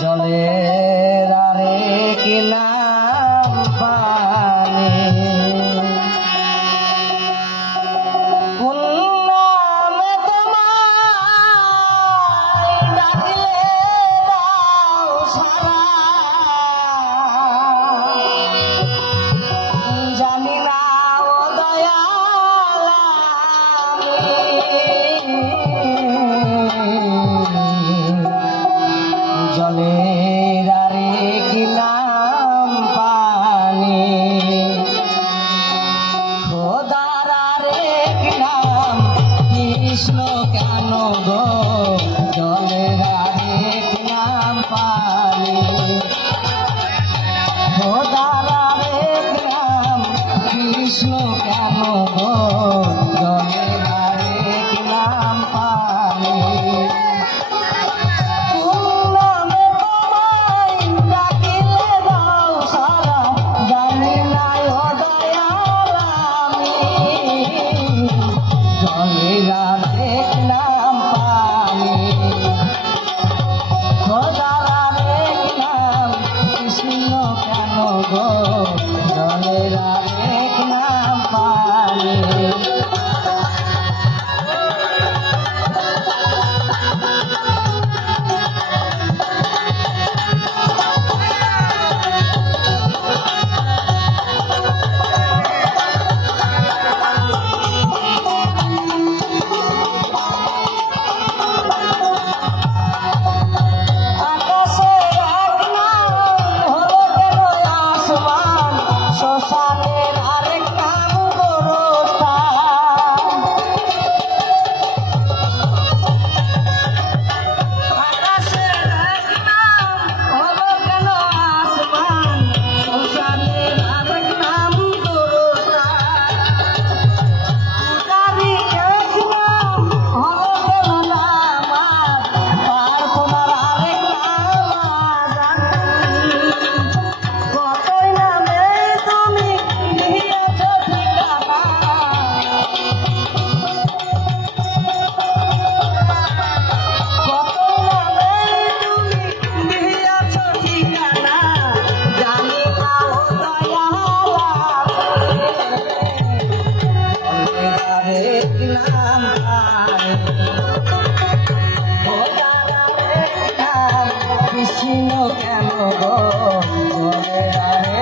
জলের আরেক নাম পানি। কোন নামে তোমায় ডাকলে দাও সারা, জানি না ও দয়াল জলের আরেক নাম পানি। খোদার আরেক নাম কৃষ্ণ কেন গো, জলের আরেক নাম পানি। খোদার আরেক নাম কৃষ্ণ কেন গো, জলের আরেক নাম পানি। জলের আরেক নাম পানি। খোদার আরেক নাম কৃষ্ণ কেন গো, জলের আরেক নাম পানি। শ্মশানের আরেক নাম গোরস্থান। আকাশের এক নাম হলো কেন আসমান, শ্মশানের আরেক নাম গোরস্থান। পূজারীর এক নাম হলো কেন নামাজ, প্রার্থনার আরেক নাম আযান। কতই নামে তুমি দিয়েছ ঠিকানা, কতই নামে তুমি দিয়েছ ঠিকানা, জানি না ও দয়াল জলের আরেক নাম পানি। খোদার আরেক নাম কৃষ্ণ কেন গো, জলের আরেক